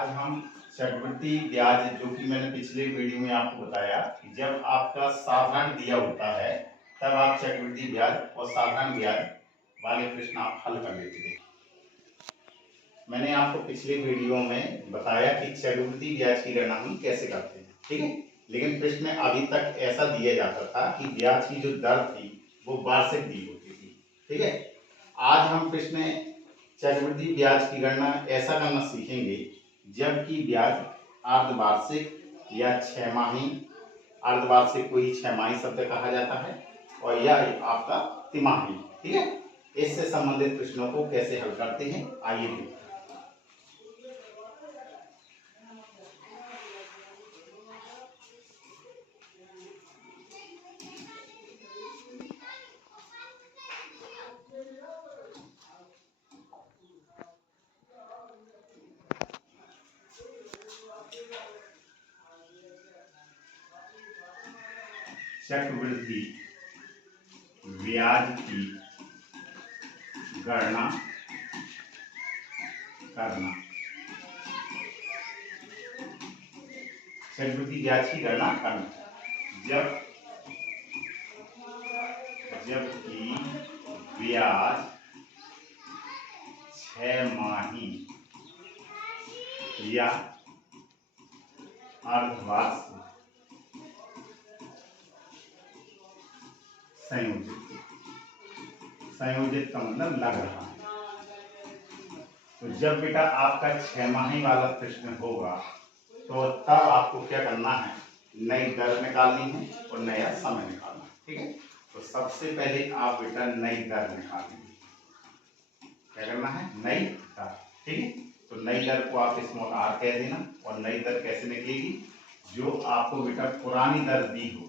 आज हम चक्रवृद्धि ब्याज, जो कि मैंने पिछले वीडियो में आपको बताया कि जब आपका साधारण दिया होता है तब आप चक्रवृद्धि ब्याज और साधारण ब्याज वाले प्रश्न आप हल कर लेते थे। मैंने आपको पिछले वीडियो में बताया कि चक्रवृद्धि ब्याज की गणना हम कैसे करते हैं, ठीक है। लेकिन प्रश्न में अभी तक ऐसा दिया जाता था कि ब्याज की जो दर थी वो वार्षिक दी होती थी, ठीक है। आज हम प्रश्न में चक्रवृद्धि ब्याज की गणना ऐसा करना सीखेंगे जबकि ब्याज अर्धवार्षिक या छमाही, अर्धवार्षिक को ही छमाही शब्द कहा जाता है, और यह आपका तिमाही, ठीक है। इससे संबंधित प्रश्नों को कैसे हल करते हैं आइए देखते हैं। चक्रवृद्धि ब्याज की गणना करना। चक्रवृद्धि ब्याज की गणना करना जबकि ब्याज छमाही या अर्धवार्षिक संयोजित का मतलब लग रहा है। तो जब बेटा आपका छमाही वाला प्रश्न होगा तो तब आपको क्या करना है, नई दर निकालनी है और नया समय निकालना है, ठीक है। तो सबसे पहले आप बेटा नई दर निकालेंगे। क्या करना है, नई दर, ठीक है। तो नई दर को आप स्मॉल आर कह देना। और नई दर कैसे निकलेगी, जो आपको बेटा पुरानी दर दी होगी,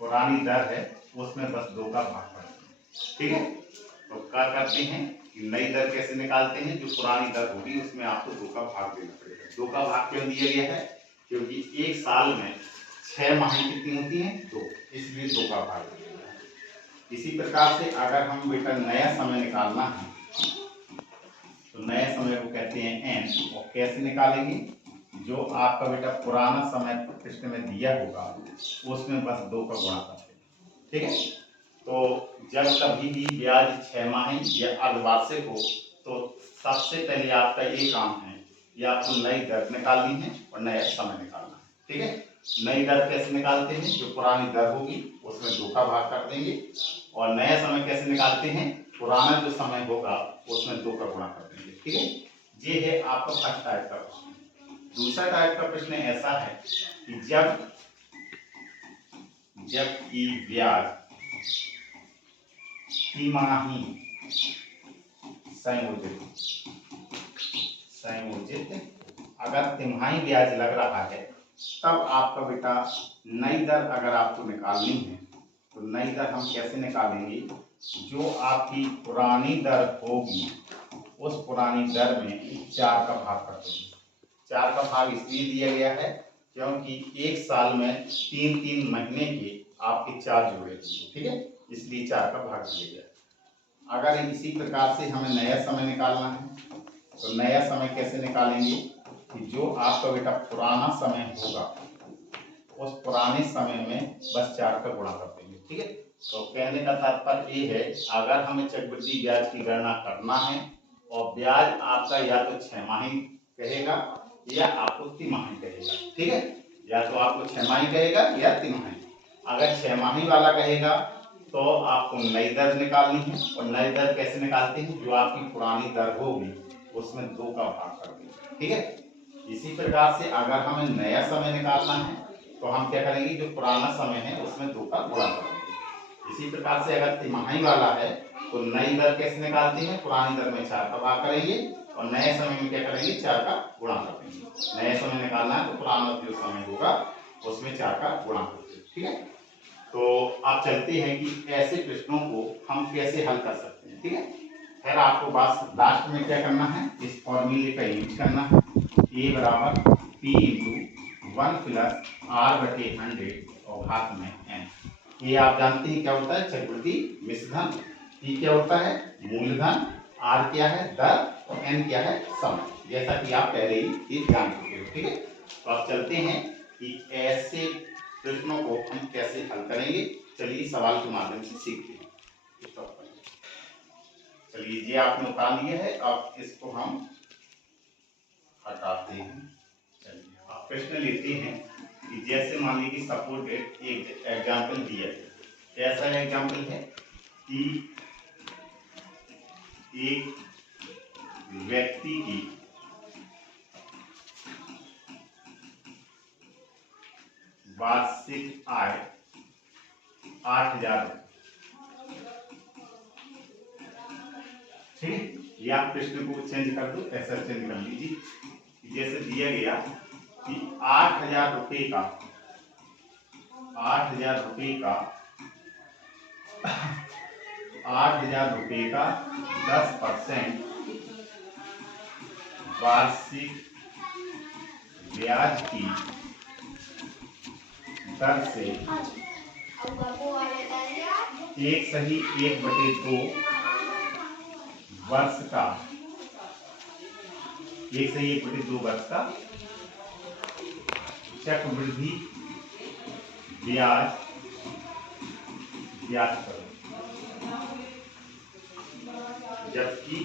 पुरानी दर है उसमें बस 2 का भाग कर दें, ठीक है। तो क्या करते हैं कि नई दर कैसे निकालते हैं, जो पुरानी दर होगी उसमें आपको 2 का भाग देना पड़ेगा। 2 का भाग क्यों दिया गया है, क्योंकि एक साल में 6 माही कितनी होती हैं, 2, इसलिए 2 का भाग दिया गया है। इसी प्रकार से अगर हम बेटा नया समय निकालना है तो नए समय को कहते हैं एन, और कैसे निकालेंगे, जो आपका बेटा पुराना समय प्रश्न में दिया होगा उसमें बस 2 का गुणा करते हैं, ठीक है। तो जब कभी भी ब्याज छमाही या अर्धवार्षिक हो तो सबसे पहले आपका ये काम है, या आपको नई दर निकालनी है और नया समय निकालना है, ठीक है। नई दर कैसे निकालते हैं, जो पुरानी दर होगी उसमें 2 का भाग कर देंगे, और नया समय कैसे निकालते हैं, पुराना जो समय होगा उसमें 2 का गुणा कर देंगे, ठीक है। ये है आपका फर्स्ट टाइप का प्रश्न। दूसरा टाइप का प्रश्न ऐसा है कि जब की ब्याज तिमाही संयोजित अगर तिमाही ब्याज लग रहा है तब आपका बेटा नई दर अगर आपको निकालनी है तो नई दर हम कैसे निकालेंगे, जो आपकी पुरानी दर होगी उस पुरानी दर में 4 का भाग कर देंगे। 4 का भाग इसलिए दिया गया है क्योंकि एक साल में 3-3 महीने के आपके 4 जोड़े होंगे, ठीक है, इसलिए 4 का भाग दिया गया। अगर इसी प्रकार से हमें नया समय निकालना है तो नया समय कैसे निकालेंगे कि जो आपका बेटा पुराना समय होगा उस पुराने समय में बस 4 का गुणा कर देंगे, ठीक है। तो कहने का तात्पर्य ये है, अगर हमें चक्रवृद्धि ब्याज की गणना करना है और ब्याज आपका या तो छमाही कहेगा या आपको तिमाही कहेगा, ठीक है। या तो आपको छमाही कहेगा या तिमाही। अगर छमाही वाला कहेगा तो आपको नई दर निकालनी है, और नई दर कैसे निकालते हैं, जो आपकी पुरानी दर होगी उसमें 2 का भाग कर देंगे, ठीक है। इसी प्रकार से अगर हमें नया समय निकालना है तो हम क्या करेंगे, जो पुराना समय है उसमें 2 का गुणा कर देंगे। इसी प्रकार से अगर तिमाही वाला है तो नई दर कैसे निकालते हैं, पुरानी दर में 4 का भाग करेंगे और नए समय में क्या करेंगे, 4 का गुणा कर देंगे। नए समय निकालना है तो पुराना जो समय होगा उसमें 4 का गुणा कर देंगे, ठीक है। तो आप चलते हैं कि ऐसे प्रश्नों को हम कैसे हल कर सकते हैं, ठीक है। फिर आपको बस लास्ट में क्या करना है, इस फॉर्मूले का यूज करना है, ए बराबर पी इंटू 1 प्लस आर बटे 100 और घात में एन। ये आप जानते हैं क्या होता है, चक्रवृद्धि मिश्रधन। पी क्या होता है, मूलधन, आर क्या है दर और एन क्या है समय, जैसा कि आप पहले ही ये जान चुके हो। ठीक है, तो अब चलते हैं कि ऐसे प्रश्नों को हम कैसे हल करेंगे। चलिए सवाल के माध्यम से सीखते हैं। चलिए ये आपने उतार लिया है, अब इसको हम हटाते हैं। चलिए आप प्रश्न लेते हैं कि जैसे मान लीजिए सपोज एक एग्जाम्पल दिया है। कैसा एग्जाम्पल है कि एक व्यक्ति की वार्षिक आय 8,000। ठीक है, ये आप प्रश्न को चेंज कर दो, ऐसा चेंज कर लीजिए। जैसे दिया गया कि 8,000 रुपये का 8,000 रुपये का 8,000 रुपये का 10% वार्षिक ब्याज की दर से 1/2 वर्ष का 1/2 वर्ष का चक्रवृद्धि ब्याज करो, जबकि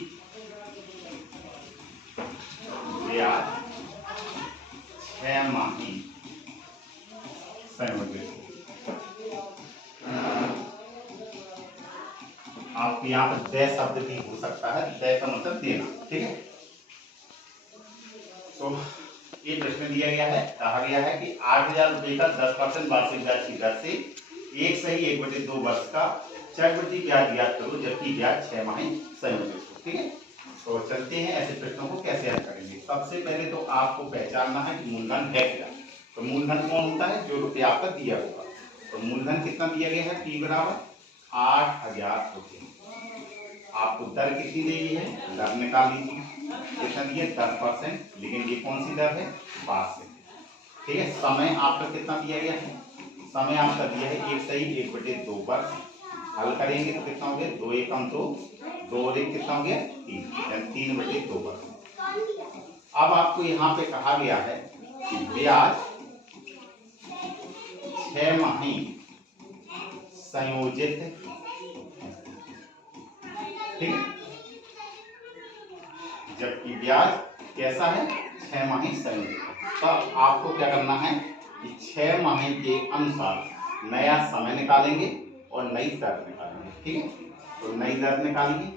ब्याज 6 माही संयोजित हो। आपके यहाँ पर दे शब्द भी हो सकता है, दे का मतलब देना। ठीक है, तो ये प्रश्न दिया गया है, कहा गया है कि 8,000 रुपये का 10% वार्षिक ब्याज की दर से 1/2 वर्ष का चक्रवृद्धि ब्याज ज्ञात करो, जबकि ब्याज 6 माही संयोजित हो। ठीक है, तो चलते हैं ऐसे प्रश्नों को कैसे हल करेंगे। सबसे पहले तो आपको पहचानना है कि मूलधन है क्या। तो मूलधन कौन होता है, जो रुपया आपका दिया होगा। तो मूलधन कितना दिया गया है, P बराबर 8,000 रुपये। आपको दर कितनी दी गई है, दर निकाल लीजिए। कितना दिया 10%, लेकिन ये कौन सी दर है, वार्षिक। ठीक है, समय आपका कितना दिया गया है, समय आपका दिया है 1/2 वर्ष। हल करेंगे तो कितना हो गया, 2 एकम 2, 2 और 1 कितना हो गया 3, यानी 3/2 वर्ष। अब आपको यहाँ पे कहा गया है कि ब्याज 6 माही संयोजित। ठीक है, जबकि ब्याज कैसा है, 6 माही संयोजित। तो आपको क्या करना है कि 6 माही के अनुसार नया समय निकालेंगे और नई दर निकालेंगे। ठीक है, तो नई दर निकालिए,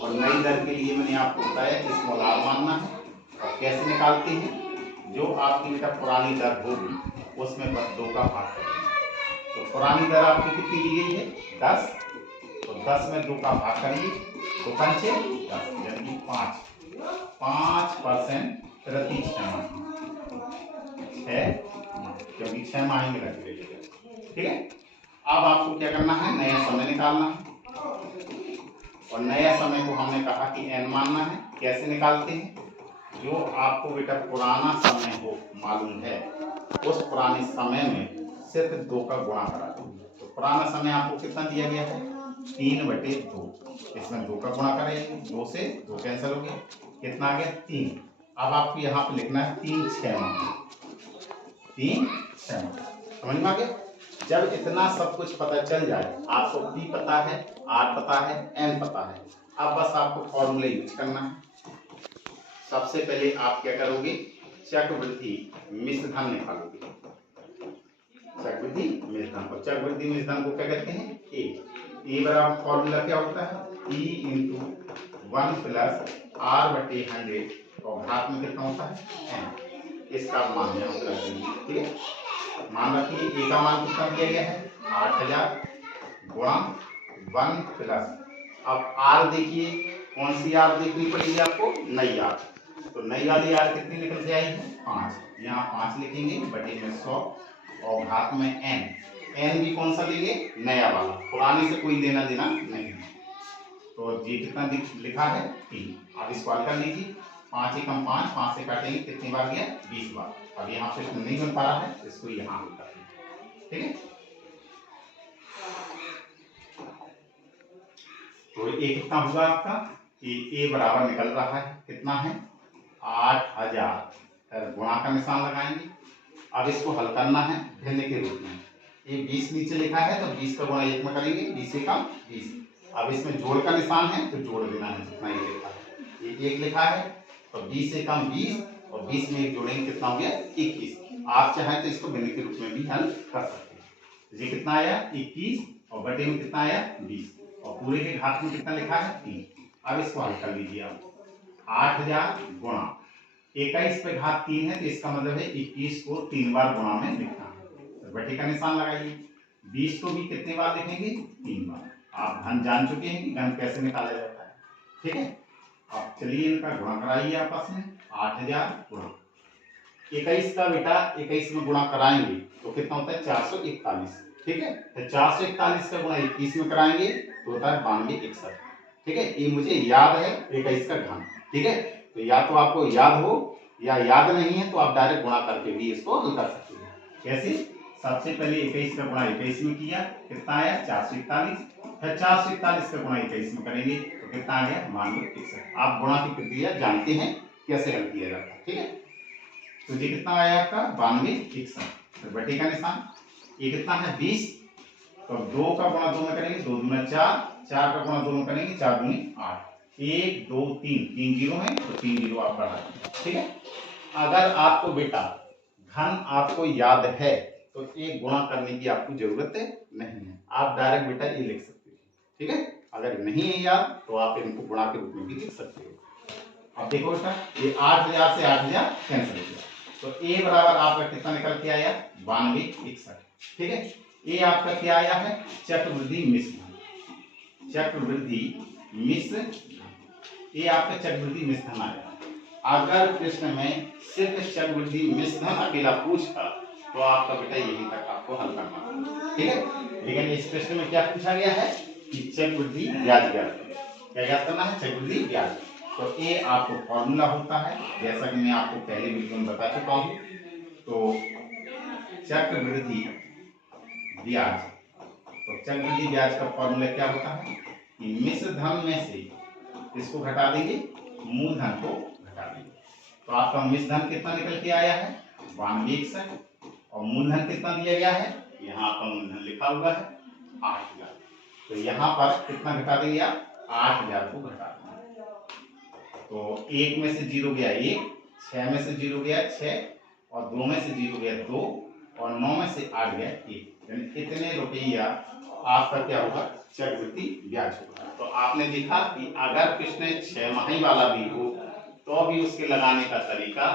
और नई दर के लिए मैंने आपको बताया कि स्मॉल आर मानना है। और कैसे निकालते हैं, जो आपकी बेटा पुरानी दर होगी उसमें बस 2 का भाग करेंगे। तो पुरानी दर आपकी कितनी दी गई है 10, तो 10 में 2 का भाग करिए, 2 पंचे 10, यानी 5% प्रति 6 माह, क्योंकि 6 माह में रख देंगे। ठीक है, अब आपको क्या करना है, नया समय निकालना है। और नया समय को हमने कहा कि n मानना है। कैसे निकालते हैं, जो आपको बेटा पुराना समय हो मालूम है, उस पुराने समय में सिर्फ 2 का गुणा करा देंगे। तो पुराना समय आपको कितना दिया गया है 3/2, इसमें 2 का गुणा करेंगे, 2 से 2 कैंसिल हो गया, कितना आ गया 3। अब आपको यहाँ पे लिखना है 3 6 माह, 3 6 माह, समझ में आ गया। जब इतना सब कुछ पता चल जाए, आपको P पता है, R पता है, N पता है, अब बस आपको फॉर्मूले यूज करना है। सबसे पहले आप क्या करोगे, चक्रवृद्धि मिश्र धन निकालोगे। चक्रवृद्धि मिश्र धन, और चक्रवृद्धि मिश्र धन को क्या कहते हैं, ए बराबर फॉर्मूला क्या होता है, E × 1 + R/100, और घात में कितना होता है n। इसका मान यहाँ पर रख दीजिए। ठीक है, मान रखिए ए का मान कितना दिया गया है 8,000 गुणा 1 प्लस, अब आर देखिए कौन सी आर देखनी पड़ेगी आपको, नई आर। तो नई वाली आर कितनी निकल के आई है 5, यहाँ 5 लिखेंगे बटे में 100, और घात में n भी कौन सा लेंगे, नया वाला, पुराने से कोई लेना देना नहीं। तो ये कितना लिखा है 3। अब इसको हल कर लीजिए, 5 एकम 5, 5 से काटेंगे कितनी बार गया 20 बार। अब यहाँ पे नहीं बन पा रहा है, इसको यहाँ हल कर दीजिए। ठीक है, तो ये कितना होगा आपका ए बराबर निकल रहा है, कितना है 8000। गुणा का निशान लगाएंगे। अब इसको हल करना है भिन्न के रूप में। ये 20 नीचे लिखा है तो 20 का गुणा 1 में करेंगे, 20 से कम 20। अब इसमें जोड़ का निशान है तो जोड़ देना है जितना ये लिखा है। ये 1 लिखा है तो 20 से कम 20 और 20 में 1 जोड़ेंगे, कितना हो गया 21। आप चाहें तो इसको भिन्न के रूप में भी हल कर सकते हैं। ये कितना आया 21 और बटे में कितना आया 20 और पूरे के घात में कितना लिखा है 3। अब इसको हल कर लीजिए आप। 8000 गुणा 21 पे घात 3 है तो इसका मतलब है 21 को 3 बार गुणा में लिखना है। तो बटे का निशान लगाइए। 20 को भी कितने बार लिखेंगे 3 बार। आप घन जान चुके हैं कि घन कैसे निकाला जाता है, ठीक है। अब चलिए इनका गुणा कराइए आपस में। 8000 गुणा 21 का बेटा 21 में गुणा कराएंगे तो कितना होता है 441, ठीक है। तो 441 का गुणा 21 में कराएंगे तो होता है 9261, ठीक है। ये मुझे याद है 21 का घन, ठीक है। तो या तो आपको याद हो या याद नहीं है तो आप डायरेक्ट गुणा करके भी इसको हल कर सकते हैं। कैसे? सबसे पहले 21 का गुणा 21 में किया, कितना आया 441। फिर 441 का गुणा 21 में करेंगे तो कितना आ गया 9261। आप गुणा की प्रक्रिया जानते हैं कैसे हल किया जाता है, ठीक है। तो ये कितना आया आपका 9261। तो बटे का निशान, ये कितना है 20 तो 2 का गुणा 2 में करेंगे, 2 दूना 4, 4 का गुणा 2 में करेंगे, 4 दूनी 8। 1 2 3 3 जीरो है तो 3 जीरो आप बढ़ा देंगे, ठीक है। अगर आपको बेटा घन आपको याद है तो एक गुणा करने की आपको जरूरत नहीं है, आप डायरेक्ट बेटा ये लिख सकते हैं, ठीक है। अगर नहीं है याद तो आप इनको गुणा के रूप में भी लिख सकते हो। अब देखो बेटा ये 8000 से 8000 कैंसिल हो गया तो ए बराबर आपका कितना निकल के आया 9261, ठीक है। ये आपका क्या आया है चक्रवृद्धि मिश्र धन, चक्रवृद्धि मिश्र, ये आपका चक्रवृद्धि मिश्र धन आया। अगर प्रश्न में सिर्फ चक्रवृद्धि मिश्र धन अकेला पूछता तो आपका बेटा यहीं तक आपको हल करना होगा, ठीक है। लेकिन इस प्रश्न में क्या पूछा गया है कि चक्रवृद्धि ब्याज ज्ञात करो। क्या ज्ञात करना है चक्रवृद्धि ब्याज। तो ये आपको फॉर्मूला होता है जैसा कि मैं आपको पहले वीडियो में बता चुका हूँ। तो चक्रवृद्धि ब्याज, तो चक्रवृद्धि ब्याज का फॉर्मूला क्या होता है कि मिश्र धन में से इसको घटा देंगे, मूलधन को घटा देंगे। तो आपका मिश्र धन कितना निकल के आया है 9261 और मूलधन कितना दिया गया है, यहाँ आपका मूलधन लिखा हुआ है 8000। तो यहाँ पर कितना घटा देंगे आप 8000 को घटा देंगे। तो 1 में से 0 गया 1, 6 में से 0 गया 6 और 2 में से 0 गया 2 और 9 में से 8 गया 1। यानी इतने रुपया आपका क्या होगा चक्रवृद्धि ब्याज होगा। तो आपने देखा कि अगर प्रश्न 6 माही वाला भी हो तो भी उसके लगाने का तरीका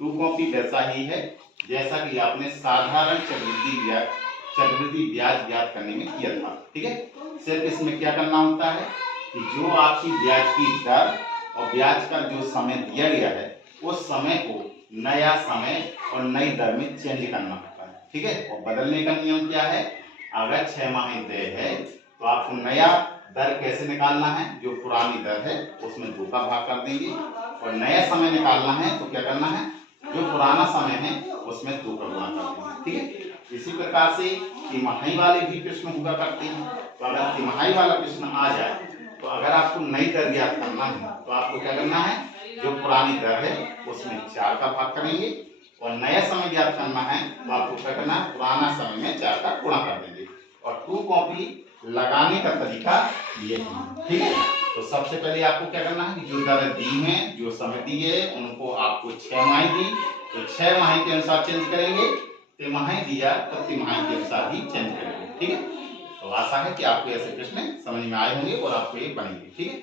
2 कॉपी वैसा ही है जैसा कि आपने साधारण चक्रवृद्धि ब्याज ज्ञात करने में किया था, ठीक है। सिर्फ इसमें क्या करना होता है कि जो आपकी ब्याज की दर और ब्याज का जो समय दिया गया है उस समय को नया समय और नई दर में चेंज करना होता है, ठीक है। और बदलने का नियम क्या है, अगर 6 माही तय है तो आपको नया दर कैसे निकालना है, जो पुरानी दर है उसमें 2 का भाग कर देंगे और नया समय निकालना है तो क्या करना है जो पुराना समय है उसमें 2 का गुणा कर देंगे, ठीक है। इसी प्रकार से तिमाही वाले भी प्रश्न हुआ करते हैं। तो अगर तिमाही वाला प्रश्न आ जाए तो अगर आपको नई दर ज्ञात करना है तो आपको क्या करना है जो पुरानी दर है उसमें 4 का भाग करेंगे और नया समय ज्ञात करना है तो आपको क्या करना है पुराना समय में 4 का गुणा कर देंगे। और 2 कॉपी लगाने का तरीका ये है, ठीक है। तो सबसे पहले आपको क्या करना है कि जो दर दी है जो समय दी है उनको आपको 6 माही दी तो 6 माही के अनुसार चेंज करेंगे, तिमाही दिया तो तिमाही के अनुसार ही चेंज करेंगे, ठीक है। तो आशा है कि आपको ऐसे प्रश्न समझ में आए होंगे और आपको ये बनेंगे, ठीक है।